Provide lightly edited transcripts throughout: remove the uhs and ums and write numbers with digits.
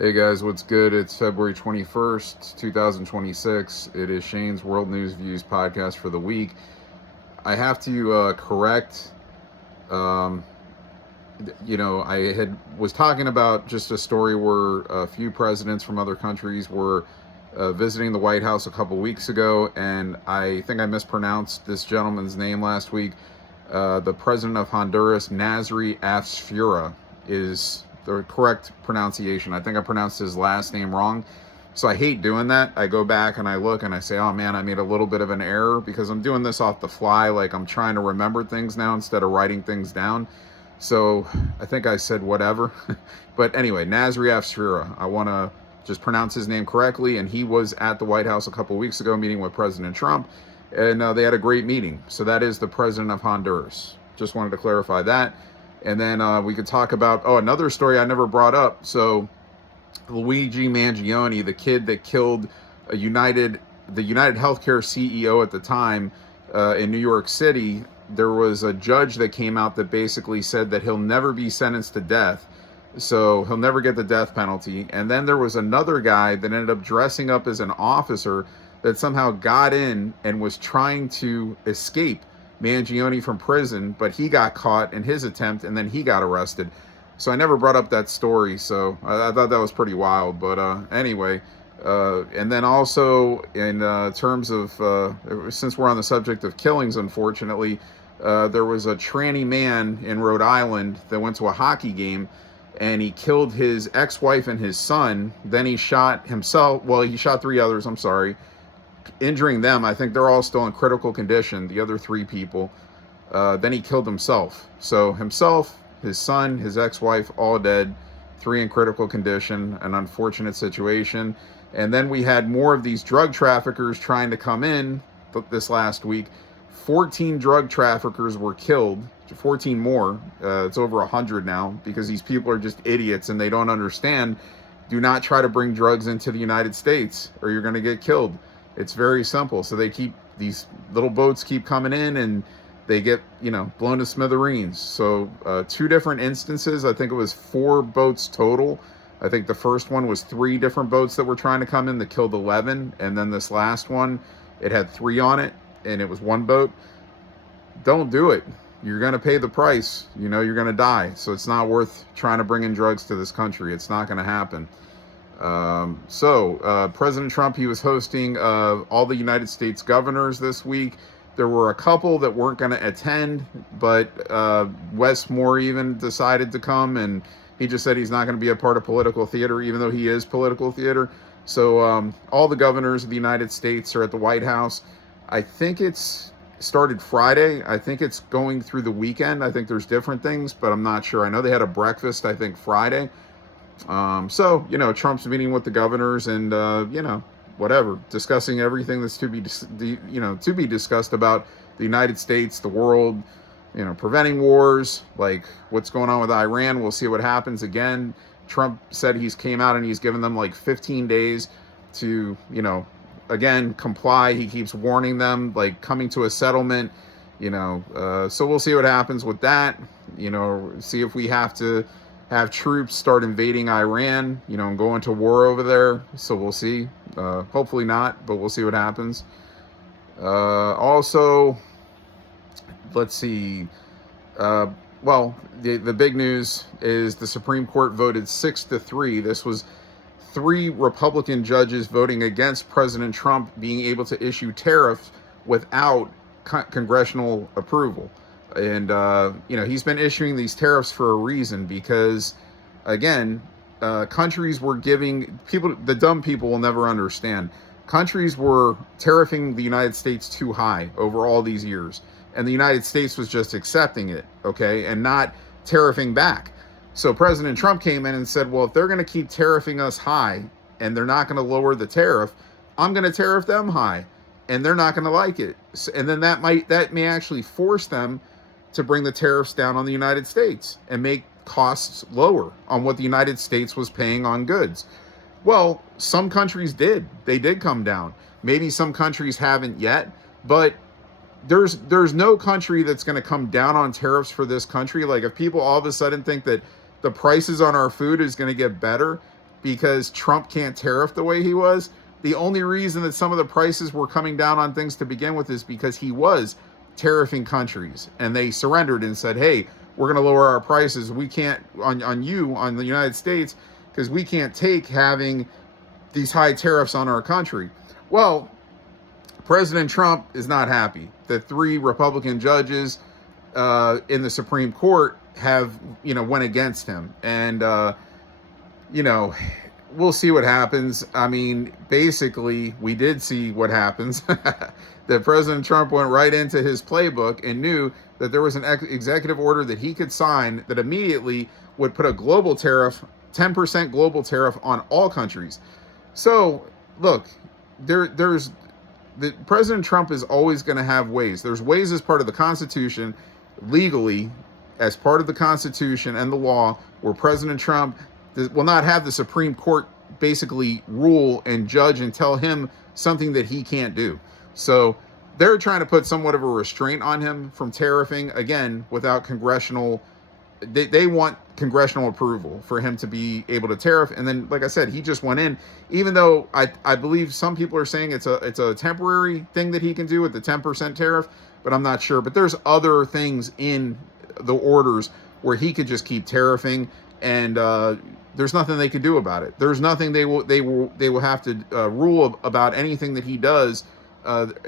Hey guys, what's good? It's February 21st, 2026. It is Shane's World News Views podcast for the week. I have to correct, um, was talking about just a story where a few presidents from other countries were visiting the White House a couple weeks ago, and I think I mispronounced this gentleman's name last week. The president of Honduras, Nasri Afsfura, is the correct pronunciation. I think I pronounced his last name wrong. So I hate doing that. I go back and I look and I say, oh man, I made a little bit of an error because I'm doing this off the fly. Like I'm trying to remember things now instead of writing things down. So I think I said whatever. But anyway, Nasri Afsfura, I want to just pronounce his name correctly. And he was at the White House a couple weeks ago meeting with President Trump. And they had a great meeting. So that is the president of Honduras. Just wanted to clarify that. And then we could talk about, another story I never brought up. So Luigi Mangione, the kid that killed the United Healthcare CEO at the time in New York City, there was a judge that came out that basically said that he'll never be sentenced to death. So he'll never get the death penalty. And then there was another guy that ended up dressing up as an officer that somehow got in and was trying to escape Mangione from prison, but he got caught in his attempt and then he got arrested. So I never brought up that story, so I thought that was pretty wild. But anyway, and then also in terms of, since we're on the subject of killings, unfortunately, there was a tranny man in Rhode Island that went to a hockey game and he killed his ex-wife and his son. Then he shot himself. Well, he shot three others, I'm sorry, injuring them. I think they're all still in critical condition, the other three people. Then he killed himself. So himself, his son, his ex-wife, all dead, three in critical condition, an unfortunate situation. And then we had more of these drug traffickers trying to come in this last week. 14 drug traffickers were killed, 14 more. It's over 100 now because these people are just idiots and they don't understand. Do not try to bring drugs into the United States or you're going to get killed. It's very simple. So these little boats keep coming in and they get, blown to smithereens. So 2 different instances. I think it was 4 boats total. I think the first one was 3 different boats that were trying to come in that killed 11. And then this last one, it had 3 on it and it was 1 boat. Don't do it. You're going to pay the price. You're going to die. So it's not worth trying to bring in drugs to this country. It's not going to happen. President Trump, he was hosting all the United States governors this week. There were a couple that weren't going to attend, but Wes Moore even decided to come, and he just said he's not going to be a part of political theater, even though he is political theater. So all the governors of the United States are at the White House. I think it's started Friday. I think it's going through the weekend. I think there's different things, but I'm not sure. I know they had a breakfast, I think, Friday. Trump's meeting with the governors and, whatever, discussing everything that's to be discussed about the United States, the world, preventing wars, like what's going on with Iran. We'll see what happens. Again, Trump said he's came out and he's given them like 15 days to, again, comply. He keeps warning them, like coming to a settlement, so we'll see what happens with that, see if we have to have troops start invading Iran, and go into war over there. So we'll see. Hopefully not, but we'll see what happens. Also, let's see. The big news is the Supreme Court voted 6-3. This was 3 Republican judges voting against President Trump being able to issue tariffs without congressional approval. And, he's been issuing these tariffs for a reason because, again, countries were giving people, the dumb people will never understand. Countries were tariffing the United States too high over all these years. And the United States was just accepting it, okay, and not tariffing back. So President Trump came in and said, well, if they're going to keep tariffing us high and they're not going to lower the tariff, I'm going to tariff them high. And they're not going to like it. And then that may actually force them to bring the tariffs down on the United States and make costs lower on what the United States was paying on goods. Well, some countries did. They did come down. Maybe some countries haven't yet, but there's no country that's going to come down on tariffs for this country. Like if people all of a sudden think that the prices on our food is going to get better, because Trump can't tariff the way he was. The only reason that some of the prices were coming down on things to begin with is because he was tariffing countries, and they surrendered and said, hey, we're going to lower our prices. We can't on the United States, because we can't take having these high tariffs on our country. Well, President Trump is not happy. The 3 Republican judges in the Supreme Court have, went against him. And, we'll see what happens. I mean, basically, we did see what happens. That President Trump went right into his playbook and knew that there was an executive order that he could sign that immediately would put a global tariff, 10% global tariff on all countries. So, look, President Trump is always going to have ways. There's ways as part of the Constitution, legally, as part of the Constitution and the law, where President Trump will not have the Supreme Court basically rule and judge and tell him something that he can't do. So they're trying to put somewhat of a restraint on him from tariffing, again, without congressional. They want congressional approval for him to be able to tariff. And then, like I said, he just went in, even though I believe some people are saying it's a temporary thing that he can do with the 10% tariff, but I'm not sure. But there's other things in the orders where he could just keep tariffing, and there's nothing they can do about it. There's nothing they will have to rule about anything that he does.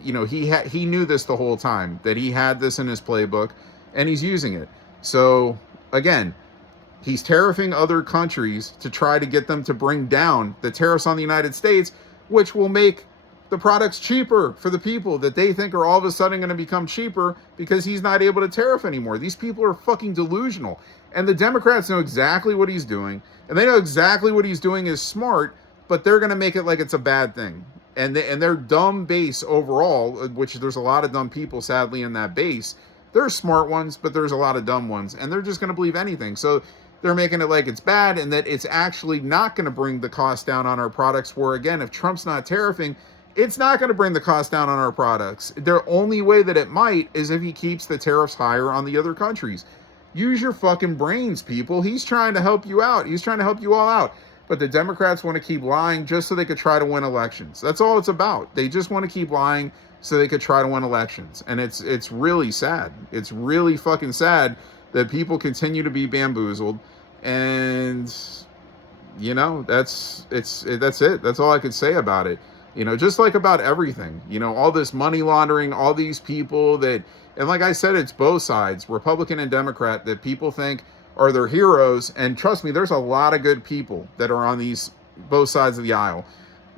He knew this the whole time, that he had this in his playbook, and he's using it. So again, he's tariffing other countries to try to get them to bring down the tariffs on the United States, which will make the products cheaper for the people that they think are all of a sudden going to become cheaper because he's not able to tariff anymore. These people are fucking delusional. And the Democrats know exactly what he's doing, and they know exactly what he's doing is smart, but they're going to make it like it's a bad thing. And their dumb base overall, which there's a lot of dumb people, sadly, in that base. There's smart ones, but there's a lot of dumb ones, and they're just going to believe anything. So they're making it like it's bad and that it's actually not going to bring the cost down on our products, where, again, if Trump's not tariffing, it's not going to bring the cost down on our products. The only way that it might is if he keeps the tariffs higher on the other countries. Use your fucking brains, people. He's trying to help you out. He's trying to help you all out. But the Democrats want to keep lying just so they could try to win elections. That's all it's about. They just want to keep lying so they could try to win elections. And it's really sad. It's really fucking sad that people continue to be bamboozled. And, that's it. That's all I could say about it. Just like about everything, all this money laundering, all these people that, and like I said, it's both sides, Republican and Democrat, that people think are their heroes. And trust me, there's a lot of good people that are on both sides of the aisle,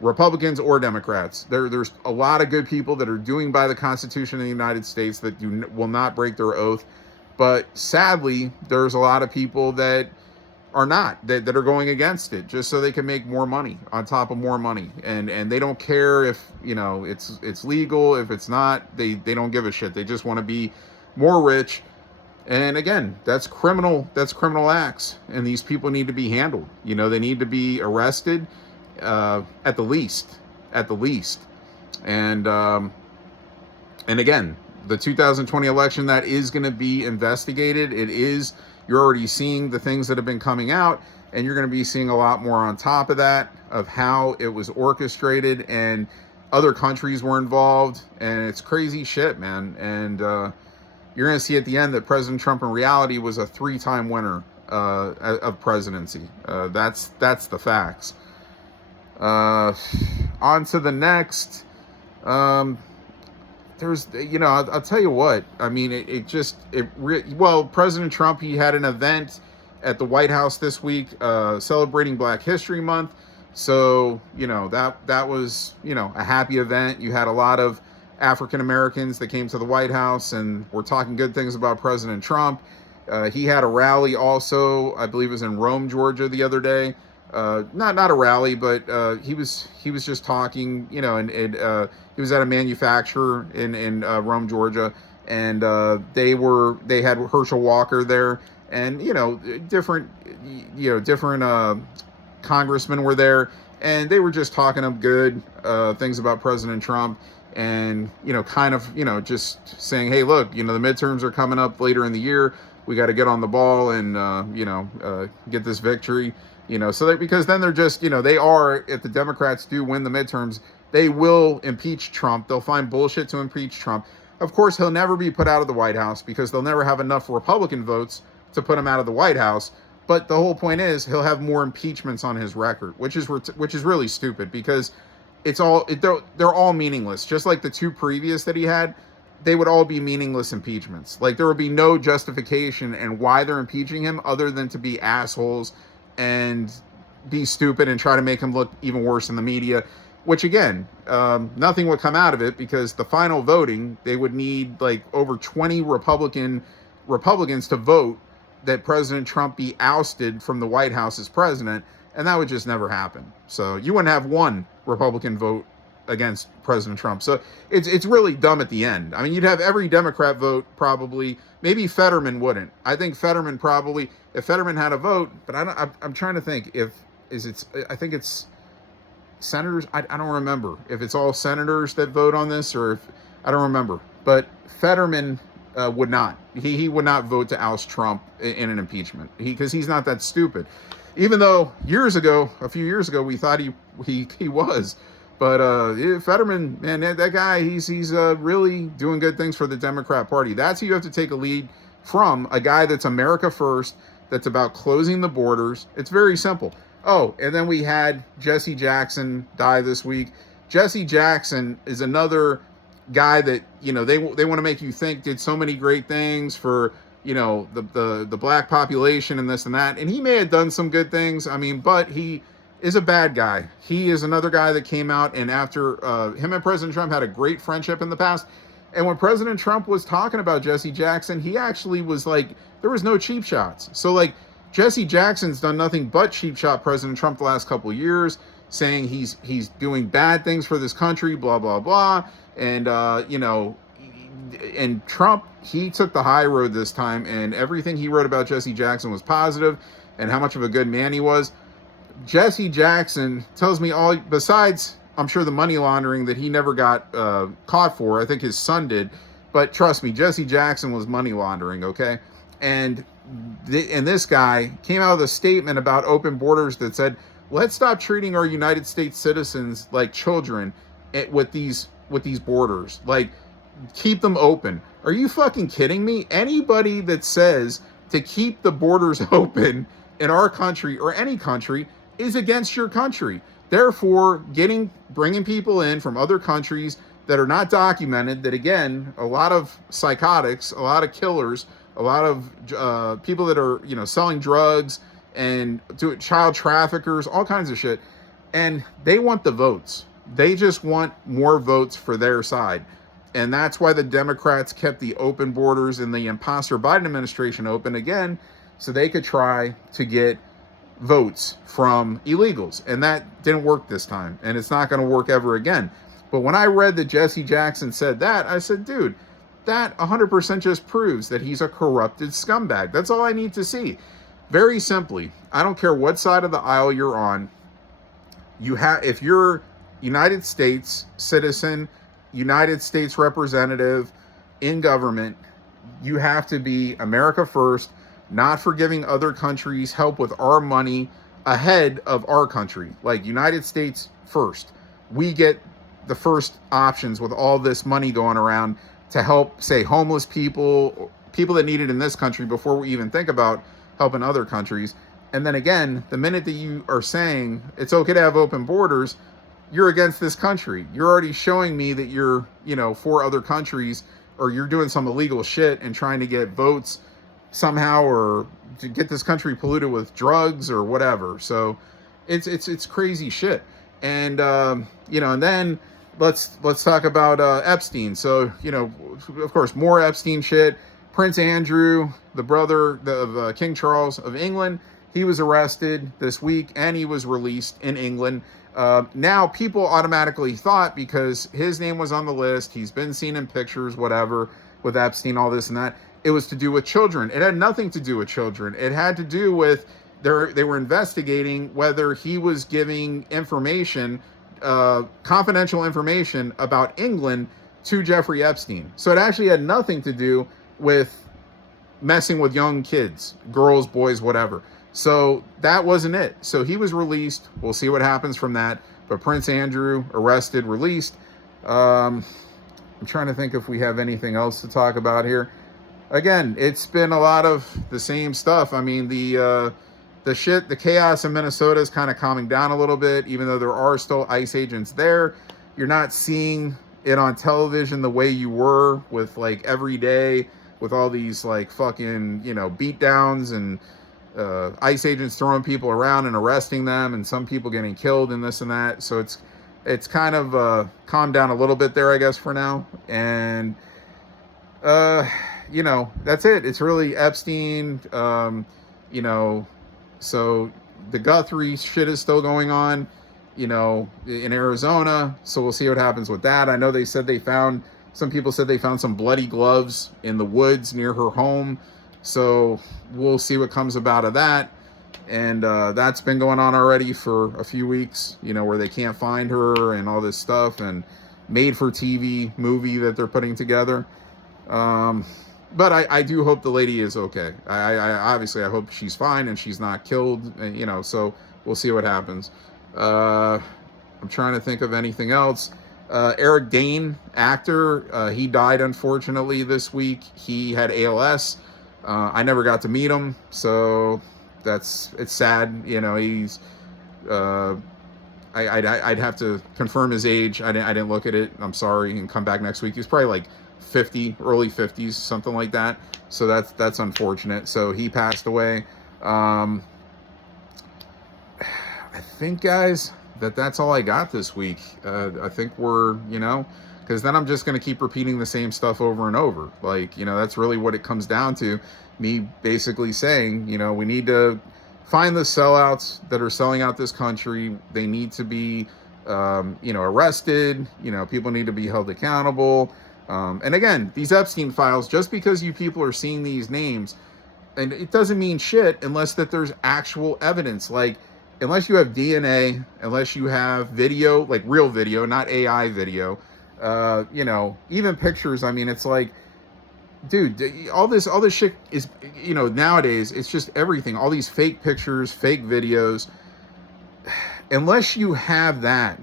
Republicans or Democrats. There's a lot of good people that are doing by the Constitution of the United States that will not break their oath. But sadly, there's a lot of people that are not, that are going against it just so they can make more money on top of more money. And they don't care if, it's legal, if it's not, they don't give a shit. They just want to be more rich. And again, that's criminal acts. And these people need to be handled. They need to be arrested at the least. And again, the 2020 election, that is going to be investigated. You're already seeing the things that have been coming out, and you're going to be seeing a lot more on top of that, of how it was orchestrated and other countries were involved. And it's crazy shit, man. And you're going to see at the end that President Trump in reality was a 3-time winner of presidency. That's the facts. On to the next. There's, I'll tell you what, I mean, President Trump, he had an event at the White House this week, celebrating Black History Month. So, that was, a happy event. You had a lot of African Americans that came to the White House and were talking good things about President Trump. He had a rally also, I believe it was in Rome, Georgia the other day. Not a rally, but he was just talking, and he was at a manufacturer in Rome, Georgia, and they had Herschel Walker there, and different congressmen were there, and they were just talking up good things about President Trump, and just saying, hey, look, the midterms are coming up later in the year. We got to get on the ball and get this victory. So that, because then they're just, they are, if the Democrats do win the midterms, they will impeach Trump. They'll find bullshit to impeach Trump. Of course, he'll never be put out of the White House because they'll never have enough Republican votes to put him out of the White House. But the whole point is he'll have more impeachments on his record, which is really stupid, because they're all meaningless. Just like the two previous that he had, they would all be meaningless impeachments. Like, there would be no justification and why they're impeaching him other than to be assholes and be stupid and try to make him look even worse in the media. Which, again, nothing would come out of it, because the final voting, they would need like over 20 Republicans to vote that President Trump be ousted from the White House as president, and that would just never happen. So you wouldn't have one Republican vote against President Trump. So it's really dumb at the end. I mean, you'd have every Democrat vote probably. Maybe Fetterman wouldn't. I think Fetterman probably, if Fetterman had a vote, but I'm trying to think I think it's senators. I don't remember if it's all senators that vote on this, or if, I don't remember. But Fetterman would not. He would not vote to oust Trump in an impeachment, because he's not that stupid. Even though a few years ago, we thought he was. But Fetterman, man, that guy, he's really doing good things for the Democrat Party. That's who you have to take a lead from, a guy that's America first, that's about closing the borders. It's very simple. Oh, and then we had Jesse Jackson die this week. Jesse Jackson is another guy that, they want to make you think did so many great things for, the black population and this and that. And he may have done some good things. I mean, but he is a bad guy. He is another guy that came out, and after him and President Trump had a great friendship in the past. And when President Trump was talking about Jesse Jackson, he actually was like, there was no cheap shots. So like, Jesse Jackson's done nothing but cheap shot President Trump the last couple of years, saying he's doing bad things for this country, blah, blah, blah. And, and Trump, he took the high road this time, and everything he wrote about Jesse Jackson was positive, and how much of a good man he was. Jesse Jackson tells me all, besides, I'm sure, the money laundering that he never got caught for. I think his son did. But trust me, Jesse Jackson was money laundering, okay? And this guy came out with a statement about open borders that said, let's stop treating our United States citizens like children with these borders. Like, keep them open. Are you fucking kidding me? Anybody that says to keep the borders open in our country or any country is against your country. Therefore, bringing people in from other countries that are not documented, that, again, a lot of psychotics, a lot of killers, a lot of people that are, selling drugs and child traffickers, all kinds of shit. And they want the votes. They just want more votes for their side. And that's why the Democrats kept the open borders and the imposter Biden administration open again, so they could try to get votes from illegals. And that didn't work this time. And it's not going to work ever again. But when I read that Jesse Jackson said that, I said, dude, that 100% just proves that he's a corrupted scumbag. That's all I need to see. Very simply, I don't care what side of the aisle you're on. If you're United States citizen, United States representative in government, you have to be America first, not for giving other countries help with our money ahead of our country. Like, United States first. We get the first options with all this money going around to help, say, homeless people that need it in this country before we even think about helping other countries. And then again, the minute that you are saying it's okay to have open borders, you're against this country. You're already showing me that you're, for other countries, or you're doing some illegal shit and trying to get votes somehow, or to get this country polluted with drugs or whatever. So it's crazy shit. And, and then let's talk about Epstein. So, of course, more Epstein shit. Prince Andrew, the brother of King Charles of England, he was arrested this week and he was released in England. Now people automatically thought, because his name was on the list, he's been seen in pictures, whatever, with Epstein, all this and that, it was to do with children. It had nothing to do with children. It had to do with they were investigating whether he was giving information, confidential information about England to Jeffrey Epstein. So it actually had nothing to do with messing with young kids, girls, boys, whatever. So that wasn't it. So he was released. We'll see what happens from that. But Prince Andrew, arrested, released. I'm trying to think if we have anything else to talk about here. Again, it's been a lot of the same stuff. I mean, the chaos in Minnesota is kind of calming down a little bit, even though there are still ICE agents there. You're not seeing it on television the way you were with like every day with all these like fucking, beat downs and ICE agents throwing people around and arresting them, and some people getting killed and this and that. So it's kind of calmed down a little bit there, I guess, for now. And that's it. It's really Epstein. So the Guthrie shit is still going on, in Arizona. So we'll see what happens with that. I know some people said they found some bloody gloves in the woods near her home. So we'll see what comes about of that. And that's been going on already for a few weeks, where they can't find her and all this stuff, and made for TV movie that they're putting together. But I do hope the lady is okay. I obviously I hope she's fine and she's not killed, so we'll see what happens. I'm trying to think of anything else. Eric Dane, actor, he died unfortunately this week. He had ALS. I never got to meet him, so it's sad. He's I'd have to confirm his age. I didn't look at it. I'm sorry, and come back next week. He's probably like 50, early 50s, something like that. So that's unfortunate. So he passed away. I think, guys, that's all I got this week. I think we're, because then I'm just going to keep repeating the same stuff over and over. Like, that's really what it comes down to. Me basically saying, we need to find the sellouts that are selling out this country. They need to be, arrested. People need to be held accountable. And again, these Epstein files, just because you people are seeing these names, and it doesn't mean shit unless that there's actual evidence. Like, unless you have DNA, unless you have video, like real video, not AI video, even pictures. I mean, it's like, dude, all this shit is, nowadays, it's just everything. All these fake pictures, fake videos. Unless you have that,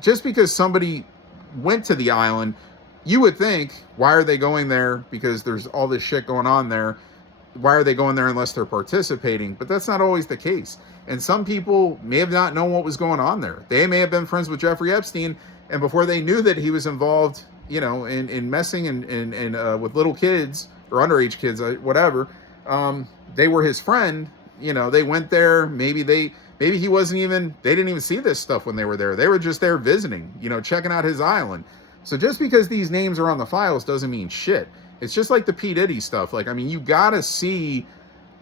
just because somebody went to the island, you would think, why are they going there? Because there's all this shit going on there. Why are they going there unless they're participating? But that's not always the case. And some people may have not known what was going on there. They may have been friends with Jeffrey Epstein, and before they knew that he was involved, in messing and with little kids or underage kids, whatever, they were his friend. They went there. Maybe he wasn't even. They didn't even see this stuff when they were there. They were just there visiting. Checking out his island. So just because these names are on the files doesn't mean shit. It's just like the P. Diddy stuff. Like, I mean, you gotta see,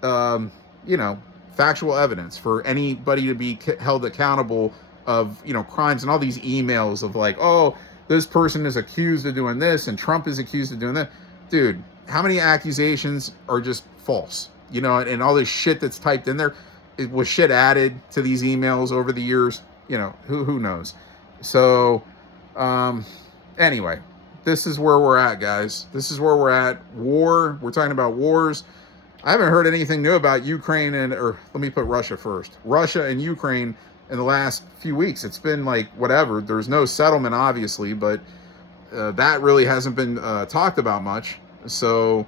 factual evidence for anybody to be held accountable of, crimes, and all these emails of like, oh, this person is accused of doing this and Trump is accused of doing that. Dude, how many accusations are just false? And all this shit that's typed in there, it was shit added to these emails over the years. Who knows? So, anyway, this is where we're at, guys. This is where we're at. War. We're talking about wars. I haven't heard anything new about Ukraine or let me put Russia first. Russia and Ukraine in the last few weeks. It's been like whatever. There's no settlement, obviously, but that really hasn't been talked about much. So,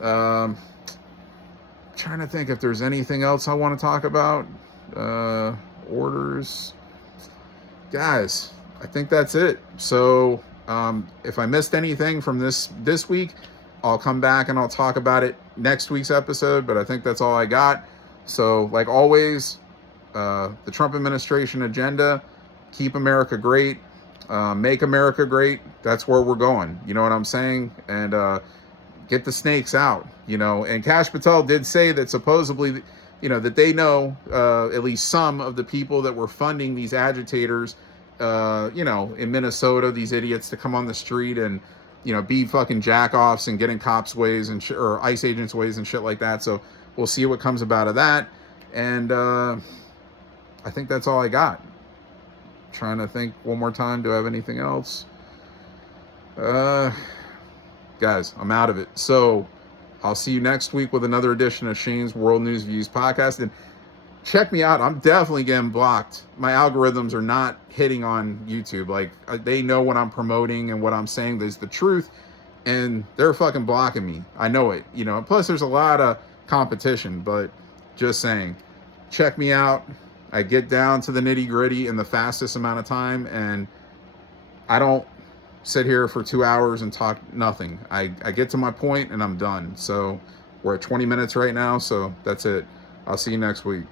trying to think if there's anything else I want to talk about. Orders. Guys, I think that's it. So, if I missed anything from this week, I'll come back and I'll talk about it next week's episode, but I think that's all I got. So, like always, the Trump administration agenda, keep America great, make America great. That's where we're going. You know what I'm saying? And get the snakes out, And Kash Patel did say that supposedly, that they know at least some of the people that were funding these agitators, in Minnesota, these idiots to come on the street and, be fucking jack-offs and get in cops' ways or ICE agents' ways and shit like that. So we'll see what comes about of that. And I think that's all I got. Trying to think one more time. Do I have anything else? Guys, I'm out of it. So I'll see you next week with another edition of Shane's World News Views podcast. And check me out. I'm definitely getting blocked. My algorithms are not hitting on YouTube. Like, they know what I'm promoting and what I'm saying is the truth, and they're fucking blocking me. I know it, you know. Plus, there's a lot of competition, but just saying, check me out. I get down to the nitty gritty in the fastest amount of time, and I don't sit here for 2 hours and talk nothing. I get to my point and I'm done. So we're at 20 minutes right now. So that's it. I'll see you next week.